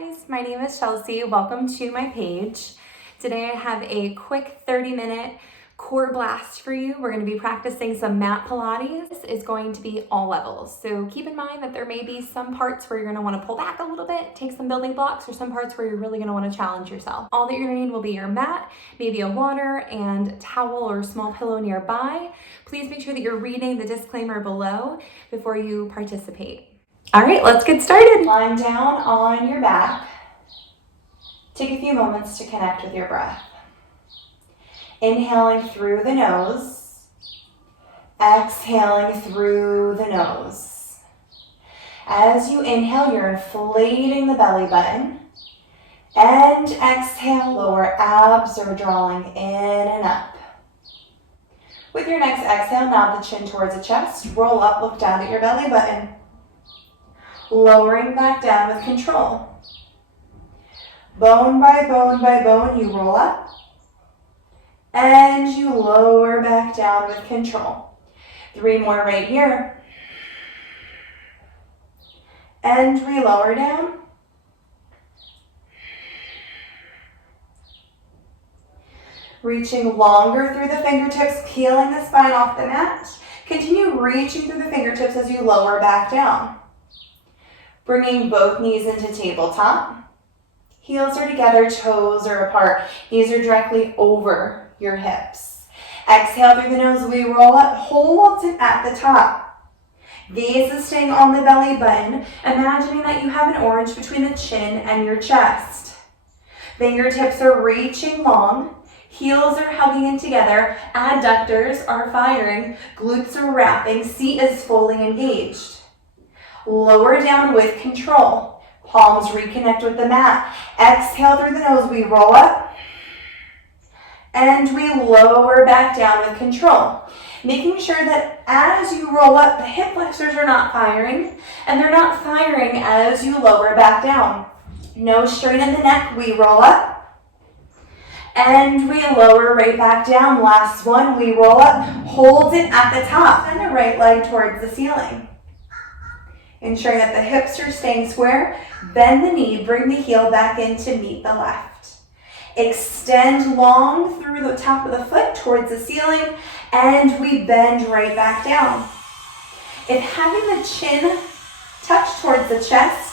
guys, my name is Chelsea. Welcome to my page. Today I have a quick 30-minute core blast for you. We're going to be practicing some mat Pilates. This is going to be all levels. So keep in mind that there may be some parts where you're going to want to pull back a little bit, take some building blocks, or some parts where you're really going to want to challenge yourself. All that you're going to need will be your mat, maybe a water and towel or small pillow nearby. Please make sure that you're reading the disclaimer below before you participate. All right, let's get started. Lying down on your back. Take a few moments to connect with your breath. Inhaling through the nose, exhaling through the nose. As you inhale, you're inflating the belly button, and exhale, lower abs are drawing in and up. With your next exhale, nod the chin towards the chest, roll up, look down at your belly button. Lowering back down with control. Bone by bone by bone, you roll up. And you lower back down with control. 3 more right here. And re-lower down. Reaching longer through the fingertips, peeling the spine off the mat. Continue reaching through the fingertips as you lower back down. Bringing both knees into tabletop. Heels are together, toes are apart. Knees are directly over your hips. Exhale through the nose, we roll up, hold it at the top. Gaze is staying on the belly button, imagining that you have an orange between the chin and your chest. Fingertips are reaching long, heels are hugging in together, adductors are firing, glutes are wrapping, seat is fully engaged. Lower down with control. Palms reconnect with the mat. Exhale through the nose, we roll up. And we lower back down with control. Making sure that as you roll up, the hip flexors are not firing, and they're not firing as you lower back down. No strain in the neck, we roll up. And we lower right back down. Last one, we roll up, hold it at the top, and the right leg towards the ceiling. Ensuring that the hips are staying square, bend the knee, bring the heel back in to meet the left. Extend long through the top of the foot towards the ceiling, and we bend right back down. If having the chin touch towards the chest,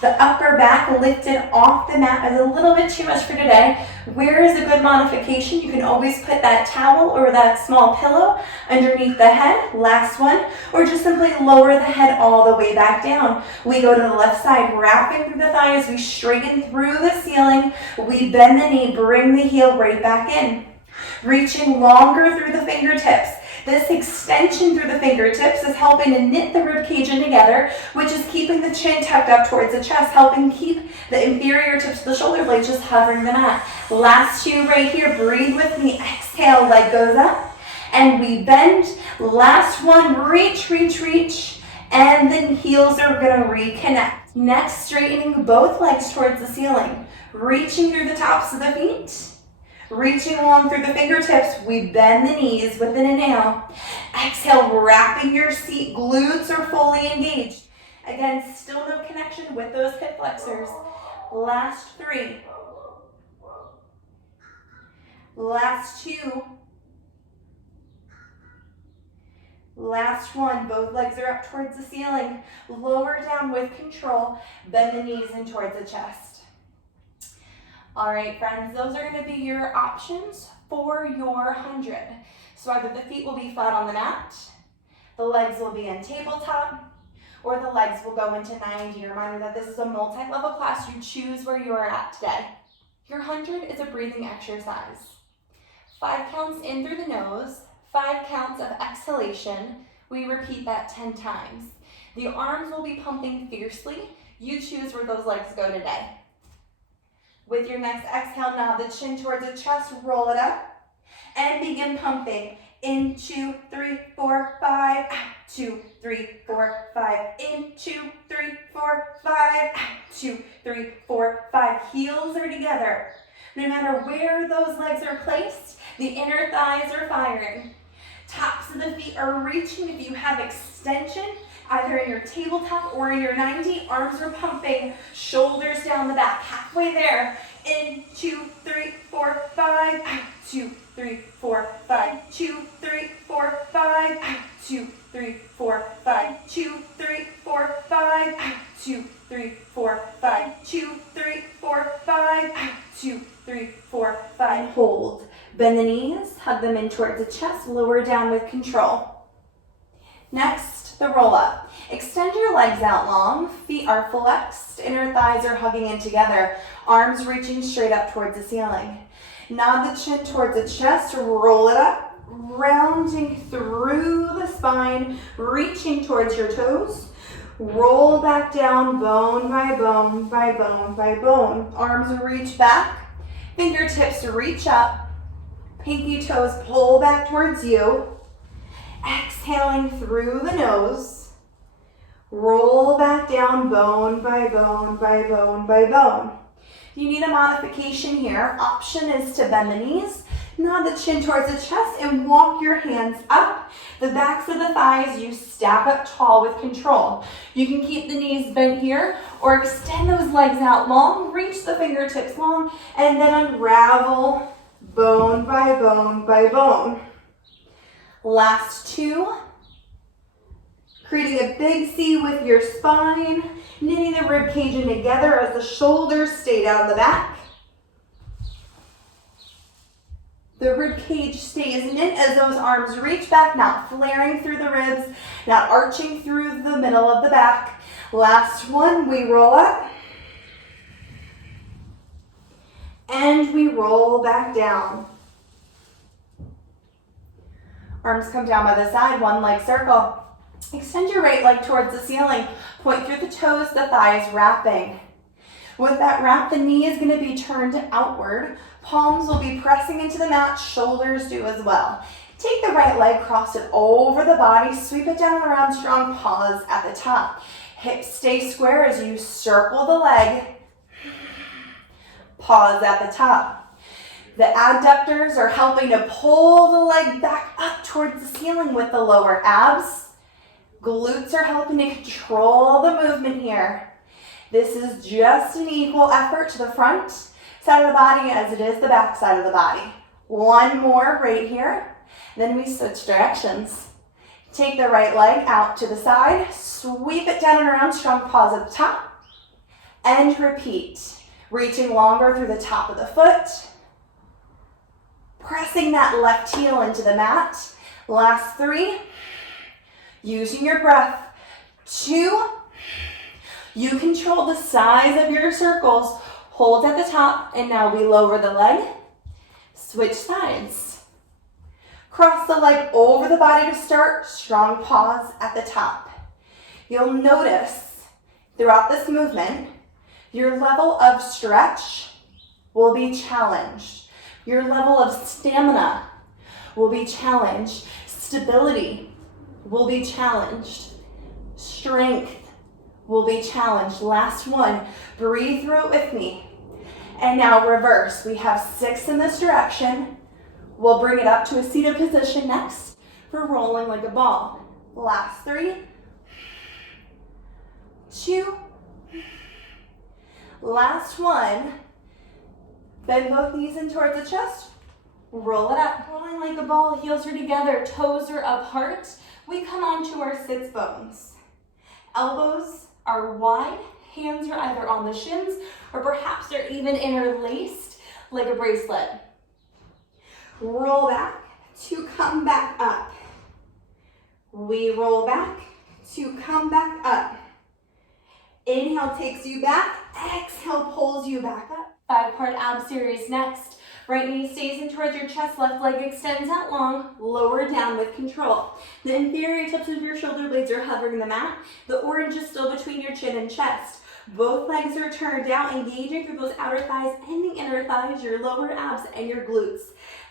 the upper back lifted off the mat is a little bit too much for today, where is a good modification? You can always put that towel or that small pillow underneath the head, last one, or just simply lower the head all the way back down. We go to the left side, wrapping through the thighs, we straighten through the ceiling, we bend the knee, bring the heel right back in. Reaching longer through the fingertips. This extension through the fingertips is helping to knit the rib cage in together, which is keeping the chin tucked up towards the chest, helping keep the inferior tips of the shoulder blades just hovering the mat. Last 2 right here, breathe with me, exhale, leg goes up, and we bend. Last one, reach, reach, reach, and then heels are gonna reconnect. Next, straightening both legs towards the ceiling, reaching through the tops of the feet. Reaching along through the fingertips, we bend the knees with an inhale. Exhale, wrapping your seat, glutes are fully engaged. Again, still no connection with those hip flexors. Last 3. Last 2. Last 1, both legs are up towards the ceiling. Lower down with control, bend the knees in towards the chest. All right, friends, those are going to be your options for your 100. So either the feet will be flat on the mat, the legs will be in tabletop, or the legs will go into 90. Reminder that this is a multi-level class. You choose where you are at today. Your 100 is a breathing exercise. 5 counts in through the nose, 5 counts of exhalation. We repeat that 10 times. The arms will be pumping fiercely. You choose where those legs go today. With your next exhale, nod the chin towards the chest, roll it up, and begin pumping. In 2, 3, 4, 5, out, 2, 3, 4, 5, in 2, 3, 4, 5, out, 2, 3, 4, 5. Heels are together. No matter where those legs are placed, the inner thighs are firing. Tops of the feet are reaching. If you have extension, Either in your tabletop or in your 90, arms are pumping, shoulders down the back, halfway there. In, 2, 3, 4, 5, 2, 3, 4, 5, 2, 3, 4, 5, 2, 3, 4, 5, 2, 3, 4, 5, 2, 3, 4, 5, 2, 3, 4, 5, 2, 3, 4, 5. Hold. Bend the knees, hug them in towards the chest, lower down with control. Next, the roll up. Extend your legs out long, feet are flexed, inner thighs are hugging in together, arms reaching straight up towards the ceiling. Nod the chin towards the chest, roll it up, rounding through the spine, reaching towards your toes. Roll back down, bone by bone by bone by bone. Arms reach back, fingertips reach up, pinky toes pull back towards you. Exhaling through the nose. Roll back down, bone by bone by bone by bone. You need a modification here. Option is to bend the knees, nod the chin towards the chest, and walk your hands up. The backs of the thighs, you stack up tall with control. You can keep the knees bent here or extend those legs out long, reach the fingertips long, and then unravel bone by bone by bone. Last two. Creating a big C with your spine, knitting the rib cage in together as the shoulders stay down the back. The rib cage stays knit as those arms reach back, not flaring through the ribs, not arching through the middle of the back. Last one, we roll up. And we roll back down. Arms come down by the side, one leg circle. Extend your right leg towards the ceiling. Point through the toes, the thighs wrapping. With that wrap, the knee is going to be turned outward. Palms will be pressing into the mat, shoulders do as well. Take the right leg, cross it over the body, sweep it down and around, strong pause at the top. Hips stay square as you circle the leg. Pause at the top. The adductors are helping to pull the leg back up towards the ceiling with the lower abs. Glutes are helping to control the movement here. This is just an equal effort to the front side of the body as it is the back side of the body. One more right here. Then we switch directions. Take the right leg out to the side, sweep it down and around, strong pause at the top, and repeat. Reaching longer through the top of the foot. Pressing that left heel into the mat. Last three. Using your breath. 2. You control the size of your circles. Hold at the top, and now we lower the leg. Switch sides. Cross the leg over the body to start. Strong pause at the top. You'll notice throughout this movement, your level of stretch will be challenged. Your level of stamina will be challenged. Stability will be challenged. Strength will be challenged. Last one. Breathe through it with me. And now reverse. We have 6 in this direction. We'll bring it up to a seated position next for rolling like a ball. Last 3. 2. Last one. Bend both knees in towards the chest. Roll it up. Rolling like a ball. Heels are together. Toes are apart. We come onto our sits bones. Elbows are wide. Hands are either on the shins or perhaps they're even interlaced like a bracelet. Roll back to come back up. We roll back to come back up. Inhale takes you back. Exhale pulls you back up. 5-part ab series next. Right knee stays in towards your chest, left leg extends out long, lower down with control. The inferior tips of your shoulder blades are hovering the mat. The orange is still between your chin and chest. Both legs are turned out, engaging through those outer thighs and the inner thighs, your lower abs and your glutes.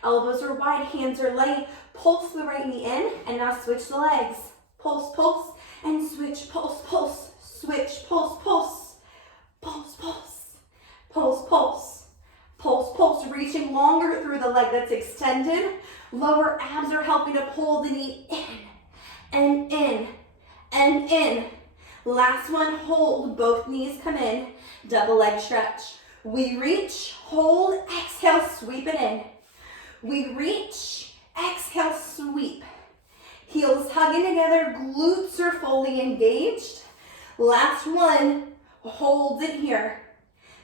Elbows are wide, hands are light. Pulse the right knee in, and now switch the legs. Pulse, pulse, and switch, pulse, pulse, switch, pulse, pulse, pulse, pulse, pulse, pulse. Pulse, pulse, reaching longer through the leg that's extended. Lower abs are helping to pull the knee in and in and in. Last one, hold, both knees come in, double leg stretch. We reach, hold, exhale, sweep it in. We reach, exhale, sweep. Heels hugging together, glutes are fully engaged. Last one, hold it here.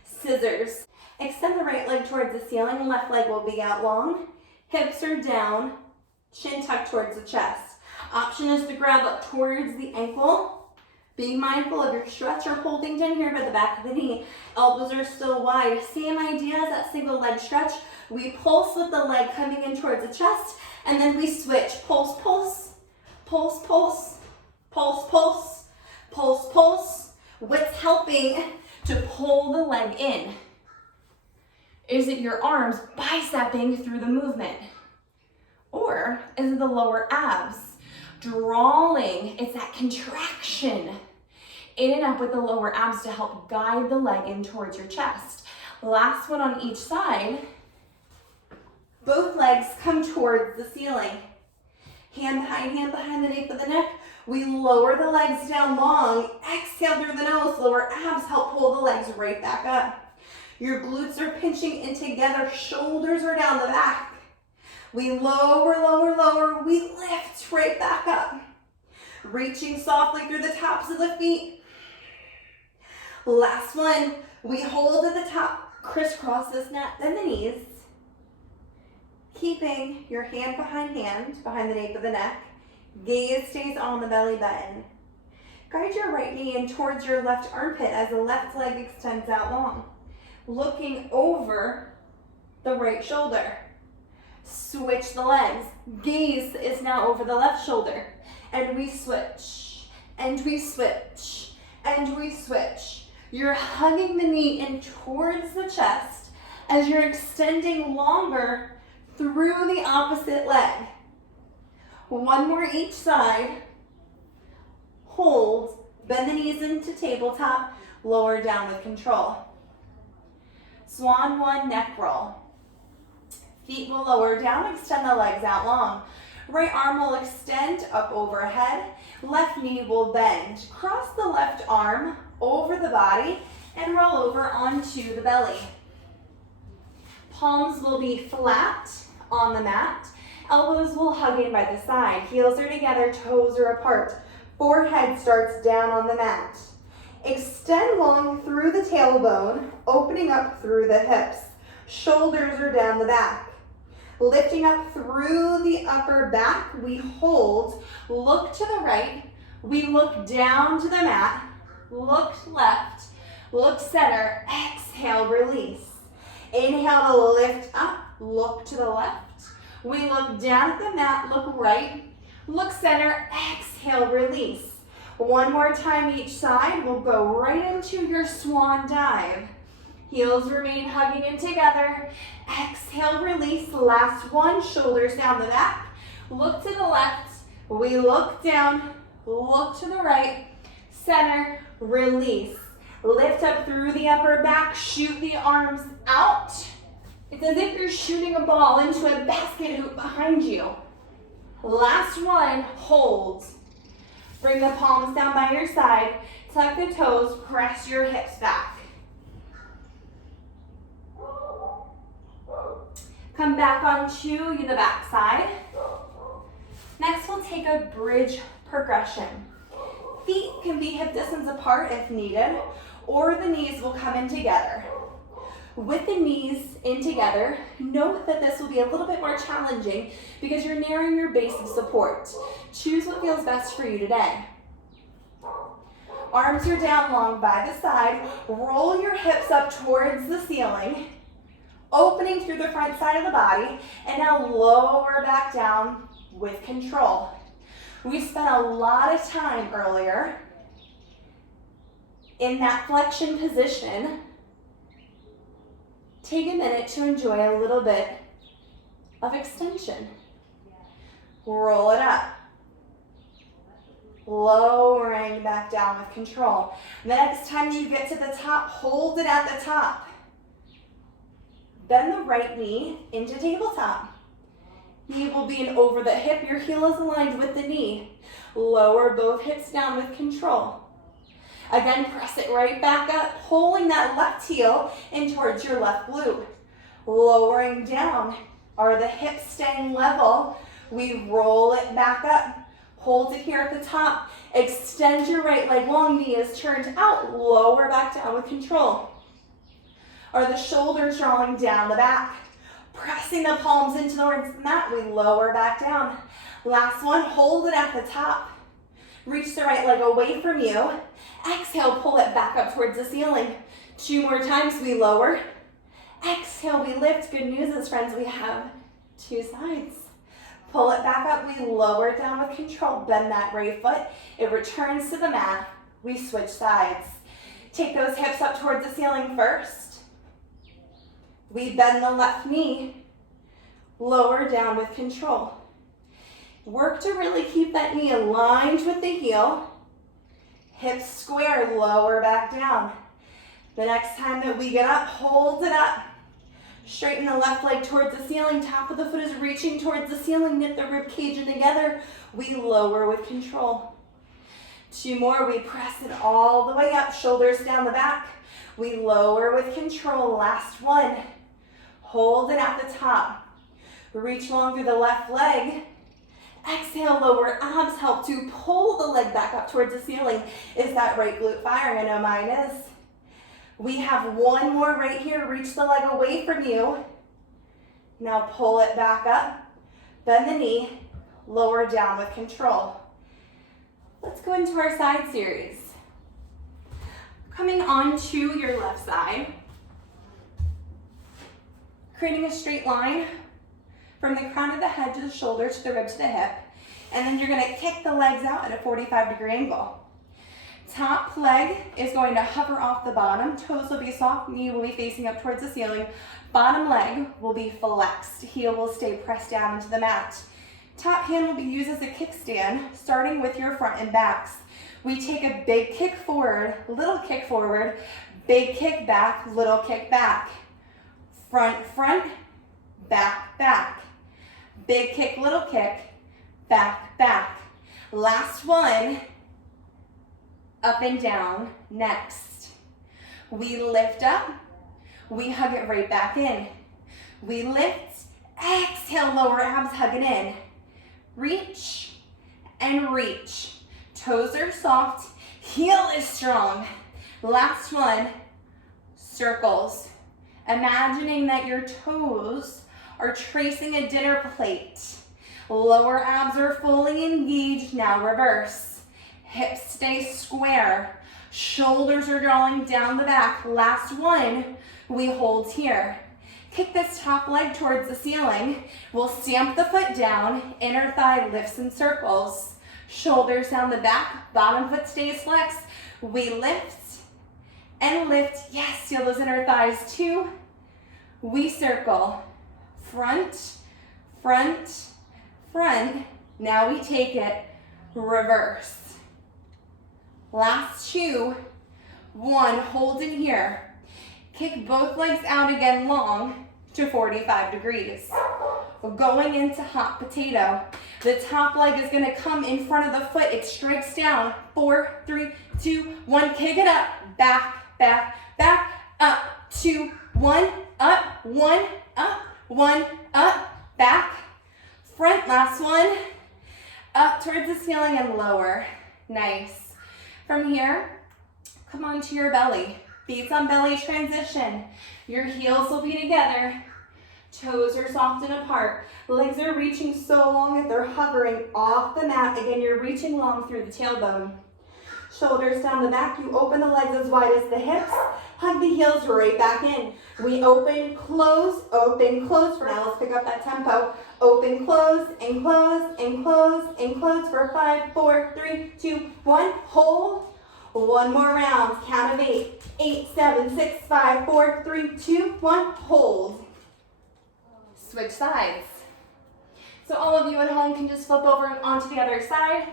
Scissors. Extend the right leg towards the ceiling, left leg will be out long. Hips are down, chin tucked towards the chest. Option is to grab up towards the ankle. Being mindful of your stretch or holding down here by the back of the knee. Elbows are still wide. Same idea as that single leg stretch. We pulse with the leg coming in towards the chest, and then we switch. Pulse, pulse, pulse, pulse, pulse, pulse, pulse, pulse. What's helping to pull the leg in? Is it your arms bicepping through the movement? Or is it the lower abs drawing? It's that contraction in and up with the lower abs to help guide the leg in towards your chest. Last one on each side. Both legs come towards the ceiling. Hand behind the nape of the neck. We lower the legs down long. Exhale through the nose. Lower abs help pull the legs right back up. Your glutes are pinching in together. Shoulders are down the back. We lower, lower, lower. We lift right back up. Reaching softly through the tops of the feet. Last one. We hold at the top. Crisscross the snap, then the knees. Keeping your hand behind the nape of the neck. Gaze stays on the belly button. Guide your right knee in towards your left armpit as the left leg extends out long. Looking over the right shoulder. Switch the legs. Gaze is now over the left shoulder. And we switch. And we switch. And we switch. You're hugging the knee in towards the chest as you're extending longer through the opposite leg. One more each side. Hold. Bend the knees into tabletop. Lower down with control. Swan 1, neck roll. Feet will lower down, extend the legs out long. Right arm will extend up overhead. Left knee will bend. Cross the left arm over the body and roll over onto the belly. Palms will be flat on the mat. Elbows will hug in by the side. Heels are together, toes are apart. Forehead starts down on the mat. Extend long through the tailbone, opening up through the hips. Shoulders are down the back. Lifting up through the upper back, we hold. Look to the right. We look down to the mat. Look left. Look center. Exhale, release. Inhale to lift up. Look to the left. We look down at the mat. Look right. Look center. Exhale, release. One more time each side. We'll go right into your swan dive. Heels remain hugging in together. Exhale, release. Last one. Shoulders down the back. Look to the left. We look down. Look to the right. Center. Release. Lift up through the upper back. Shoot the arms out. It's as if you're shooting a ball into a basket hoop behind you. Last one. Hold. Bring the palms down by your side. Tuck the toes. Press your hips back. Come back onto the back side. Next, we'll take a bridge progression. Feet can be hip distance apart if needed, or the knees will come in together. With the knees in together, note that this will be a little bit more challenging because you're narrowing your base of support. Choose what feels best for you today. Arms are down long by the side. Roll your hips up towards the ceiling, opening through the front side of the body, and now lower back down with control. We spent a lot of time earlier in that flexion position. Take a minute to enjoy a little bit of extension. Roll it up. Lowering back down with control. The next time you get to the top, hold it at the top. Bend the right knee into tabletop. Knee will be in over the hip. Your heel is aligned with the knee. Lower both hips down with control. Again, press it right back up, pulling that left heel in towards your left glute. Lowering down. Are the hips staying level? We roll it back up. Hold it here at the top. Extend your right leg long. Knee is turned out. Lower back down with control. Are the shoulders drawing down the back? Pressing the palms into towards the mat. We lower back down. Last one. Hold it at the top. Reach the right leg away from you. Exhale, pull it back up towards the ceiling. 2 more times. We lower. Exhale, we lift. Good news is, friends, we have 2 sides. Pull it back up, we lower it down with control. Bend that right foot, it returns to the mat. We switch sides. Take those hips up towards the ceiling first. We bend the left knee, lower down with control. Work to really keep that knee aligned with the heel. Hips square, lower back down. The next time that we get up, hold it up. Straighten the left leg towards the ceiling. Top of the foot is reaching towards the ceiling. Knit the rib cage in together. We lower with control. 2 more. We press it all the way up. Shoulders down the back. We lower with control. Last one. Hold it at the top. Reach long through the left leg. Exhale, lower abs. Help to pull the leg back up towards the ceiling. Is that right glute firing? I know mine is. We have 1 more right here. Reach the leg away from you. Now pull it back up. Bend the knee. Lower down with control. Let's go into our side series. Coming onto your left side. Creating a straight line from the crown of the head to the shoulder to the rib to the hip. And then you're going to kick the legs out at a 45-degree angle. Top leg is going to hover off the bottom. Toes will be soft. Knee will be facing up towards the ceiling. Bottom leg will be flexed. Heel will stay pressed down into the mat. Top hand will be used as a kickstand, starting with your front and backs. We take a big kick forward, little kick forward, big kick back, little kick back. Front, front, back, back. Big kick, little kick, back, back. Last one. Up and down, next. We lift up, we hug it right back in. We lift, exhale, lower abs, hug it in. Reach and reach. Toes are soft, heel is strong. Last one, circles. Imagining that your toes are tracing a dinner plate. Lower abs are fully engaged, now reverse. Hips stay square. Shoulders are drawing down the back. Last one, we hold here. Kick this top leg towards the ceiling. We'll stamp the foot down. Inner thigh lifts in circles. Shoulders down the back. Bottom foot stays flexed. We lift and lift. Yes, feel those inner thighs too. We circle. Front, front, front. Now we take it. Reverse. Last 2, 1, hold in here. Kick both legs out again long to 45 degrees. We're going into hot potato. The top leg is gonna come in front of the foot. It strikes down. 4, 3, 2, 1, kick it up. Back, back, back, up, 2, 1, up, 1, up, 1, up, back. Front, last one. Up towards the ceiling and lower. Nice. From here, come onto your belly. Feet on belly transition. Your heels will be together. Toes are soft and apart. Legs are reaching so long that they're hovering off the mat. Again, you're reaching long through the tailbone. Shoulders down the back. You open the legs as wide as the hips. Hug the heels right back in. We open, close, open, close. For now, let's pick up that tempo. Open, close, and close, and close, and close for 5, 4, 3, 2, 1. Hold. 1 more round. Count of 8. 8, 7, 6, 5, 4, 3, 2, 1. Hold. Switch sides. So all of you at home can just flip over onto the other side.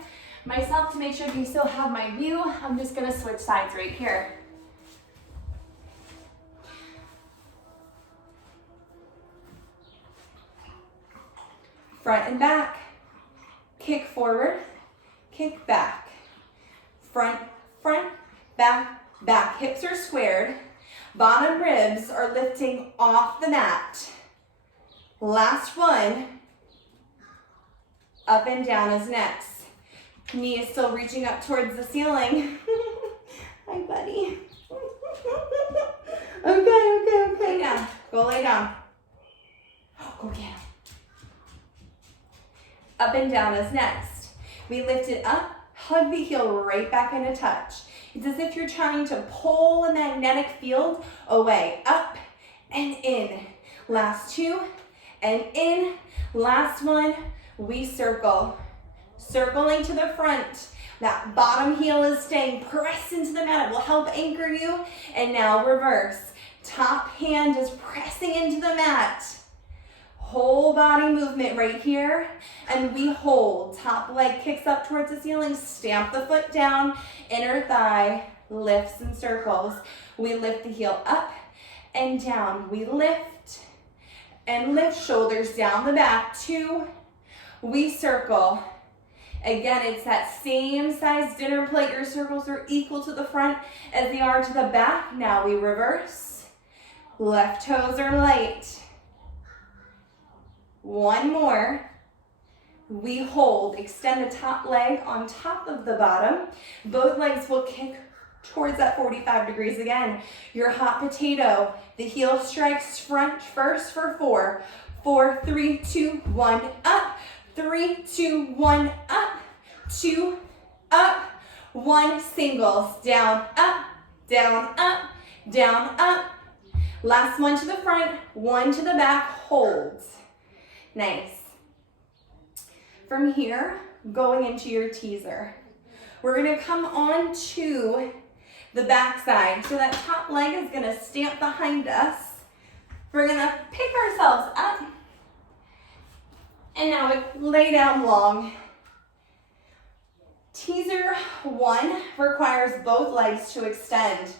Myself, to make sure you can still have my view, I'm just going to switch sides right here. Front and back. Kick forward, kick back. Front, front, back, back. Hips are squared. Bottom ribs are lifting off the mat. Last one. Up and down is next. Knee is still reaching up towards the ceiling. Hi, buddy. Okay. Lay down. Go lay down. Go get him. Up and down is next. We lift it up, hug the heel right back into touch. It's as if you're trying to pull a magnetic field away. Up and in. Last two and in. Last one. We circle. Circling to the front. That bottom heel is staying pressed into the mat. It will help anchor you. And now reverse. Top hand is pressing into the mat. Whole body movement right here. And we hold. Top leg kicks up towards the ceiling. Stamp the foot down. Inner thigh lifts and circles. We lift the heel up and down. We lift and lift. Shoulders down the back. Two. We circle. Again, it's that same size dinner plate. Your circles are equal to the front as they are to the back. Now we reverse. Left toes are light. One more. We hold. Extend the top leg on top of the bottom. Both legs will kick towards that 45 degrees again. Your hot potato. The heel strikes front first for 4. 4, 3, 2, 1, up. 3, 2, 1, up. 2, up. 1, singles. Down, up, down, up, down, up. Last one to the front, one to the back, holds. Nice. From here, going into your teaser. We're gonna come on to the back side. So that top leg is gonna stamp behind us. We're gonna pick ourselves up. And now we lay down long. Teaser 1 requires both legs to extend.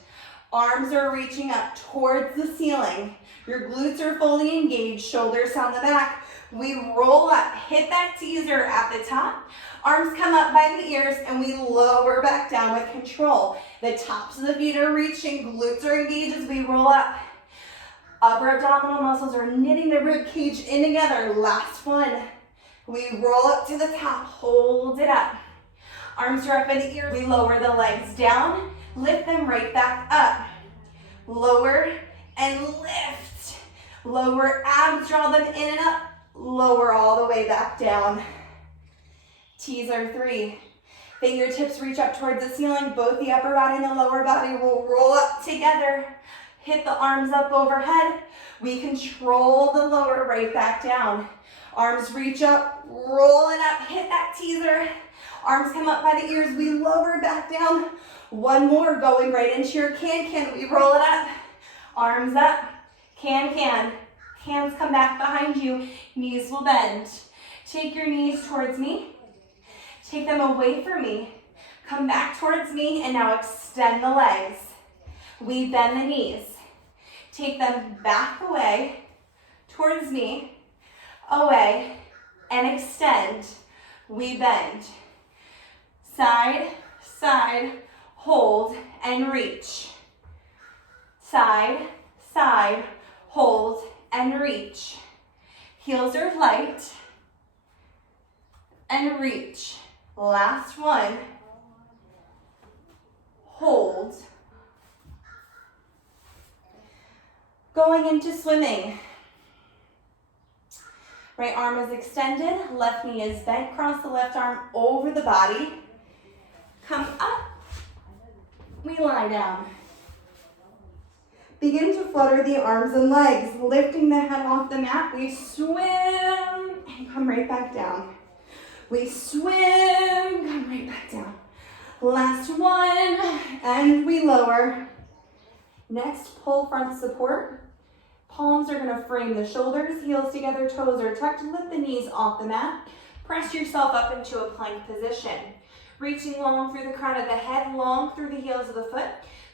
Arms are reaching up towards the ceiling. Your glutes are fully engaged, shoulders down the back. We roll up, hit that teaser at the top. Arms come up by the ears and we lower back down with control. The tops of the feet are reaching, glutes are engaged as we roll up. Upper abdominal muscles are knitting the rib cage in together. Last one. We roll up to the top, hold it up. Arms are up by the ears. We lower the legs down, lift them right back up. Lower and lift. Lower abs, draw them in and up. Lower all the way back down. Teaser 3. Fingertips reach up towards the ceiling. Both the upper body and the lower body will roll up together. Hit the arms up overhead. We control the lower right back down. Arms reach up, roll it up, hit that teaser. Arms come up by the ears, we lower back down. One more, going right into your can-can. We roll it up, arms up, can-can. Hands come back behind you, knees will bend. Take your knees towards me. Take them away from me. Come back towards me and now extend the legs. We bend the knees. Take them back away, towards me, away, and extend. We bend. Side, side, hold, and reach. Side, side, hold, and reach. Heels are light, and reach. Last one. Hold. Going into swimming. Right arm is extended, left knee is bent, cross the left arm over the body. Come up, we lie down. Begin to flutter the arms and legs, lifting the head off the mat. We swim and come right back down. We swim, come right back down. Last one, and we lower. Next, pull front support. Palms are gonna frame the shoulders, heels together, toes are tucked. Lift the knees off the mat. Press yourself up into a plank position. Reaching long through the crown of the head, long through the heels of the foot.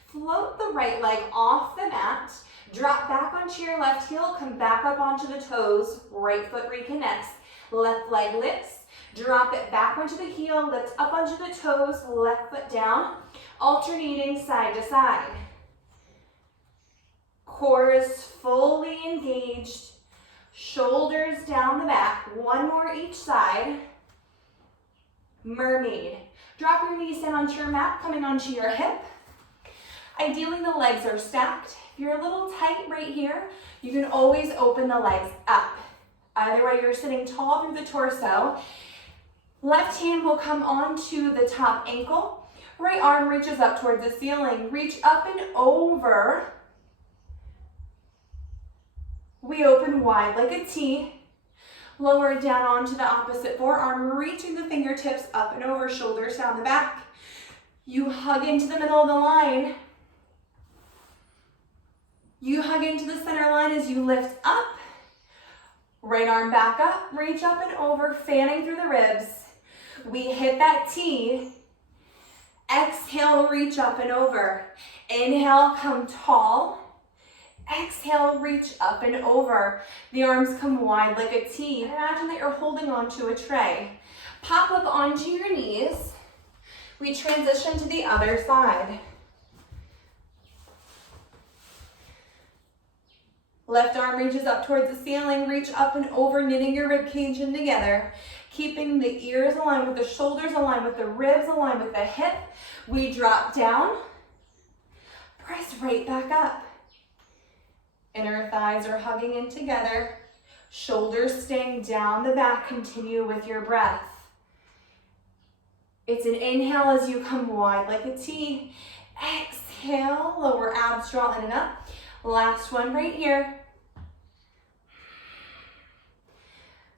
Float the right leg off the mat. Drop back onto your left heel, come back up onto the toes. Right foot reconnects. Left leg lifts, drop it back onto the heel, lift up onto the toes, left foot down, alternating side to side. Core is fully engaged, shoulders down the back, one more each side. Mermaid. Drop your knees down onto your mat, coming onto your hip. Ideally, the legs are stacked. If you're a little tight right here, you can always open the legs up. Either way, you're sitting tall through the torso. Left hand will come onto the top ankle. Right arm reaches up towards the ceiling. Reach up and over. We open wide like a T. Lower it down onto the opposite forearm, reaching the fingertips up and over, shoulders down the back. You hug into the middle of the line. You hug into the center line as you lift up. Right arm back up, reach up and over, fanning through the ribs. We hit that T. Exhale, reach up and over. Inhale, come tall. Exhale, reach up and over. The arms come wide like a T. Imagine that you're holding onto a tray. Pop up onto your knees. We transition to the other side. Left arm reaches up towards the ceiling. Reach up and over, knitting your rib cage in together. Keeping the ears aligned with the shoulders, aligned with the ribs, aligned with the hip. We drop down. Press right back up. Inner thighs are hugging in together. Shoulders staying down the back. Continue with your breath. It's an inhale as you come wide like a T. Exhale, lower abs draw in and up. Last one right here.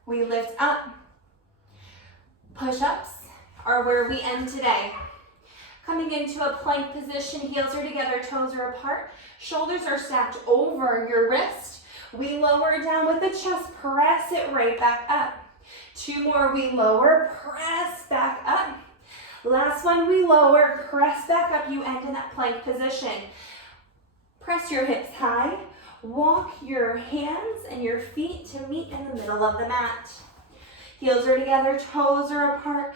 We lift up. Push-ups are where we end today. Coming into a plank position, heels are together, toes are apart. Shoulders are stacked over your wrist. We lower down with the chest, press it right back up. Two more, we lower, press back up. Last one, we lower, press back up. You end in that plank position. Press your hips high. Walk your hands and your feet to meet in the middle of the mat. Heels are together, toes are apart.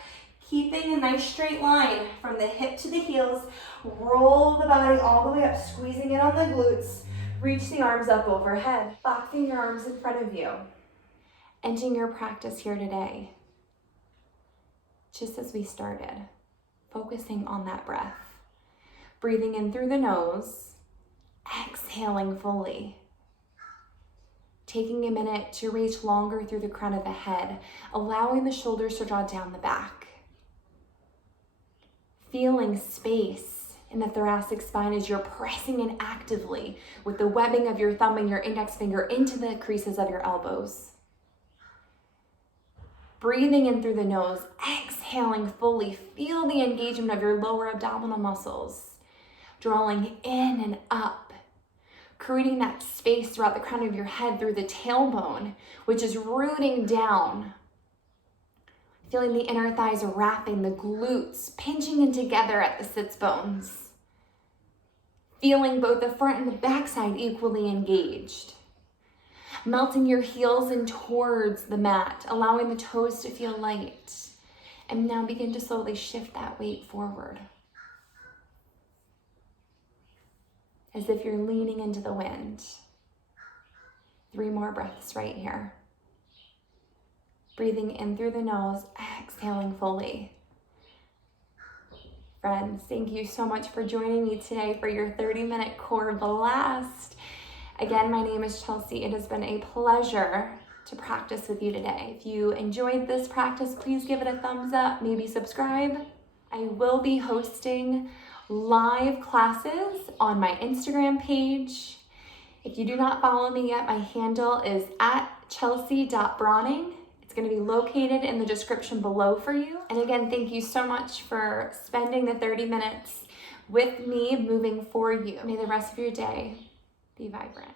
Keeping a nice straight line from the hip to the heels. Roll the body all the way up, squeezing it on the glutes. Reach the arms up overhead, boxing your arms in front of you. Ending your practice here today, just as we started, focusing on that breath. Breathing in through the nose, exhaling fully. Taking a minute to reach longer through the crown of the head, allowing the shoulders to draw down the back. Feeling space in the thoracic spine as you're pressing in actively with the webbing of your thumb and your index finger into the creases of your elbows. Breathing in through the nose, exhaling fully. Feel the engagement of your lower abdominal muscles. Drawing in and up. Creating that space throughout the crown of your head through the tailbone, which is rooting down. Feeling the inner thighs wrapping, the glutes pinching in together at the sits bones. Feeling both the front and the back side equally engaged. Melting your heels in towards the mat, allowing the toes to feel light. And now begin to slowly shift that weight forward. As if you're leaning into the wind. 3 more breaths right here. Breathing in through the nose, exhaling fully. Friends, thank you so much for joining me today for your 30-minute core blast. Again, my name is Chelsea. It has been a pleasure to practice with you today. If you enjoyed this practice, please give it a thumbs up, maybe subscribe. I will be hosting live classes on my Instagram page. If you do not follow me yet, my handle is @chelsea.brauning. It's going to be located in the description below for you. And again, thank you so much for spending the 30 minutes with me moving for you. May the rest of your day be vibrant.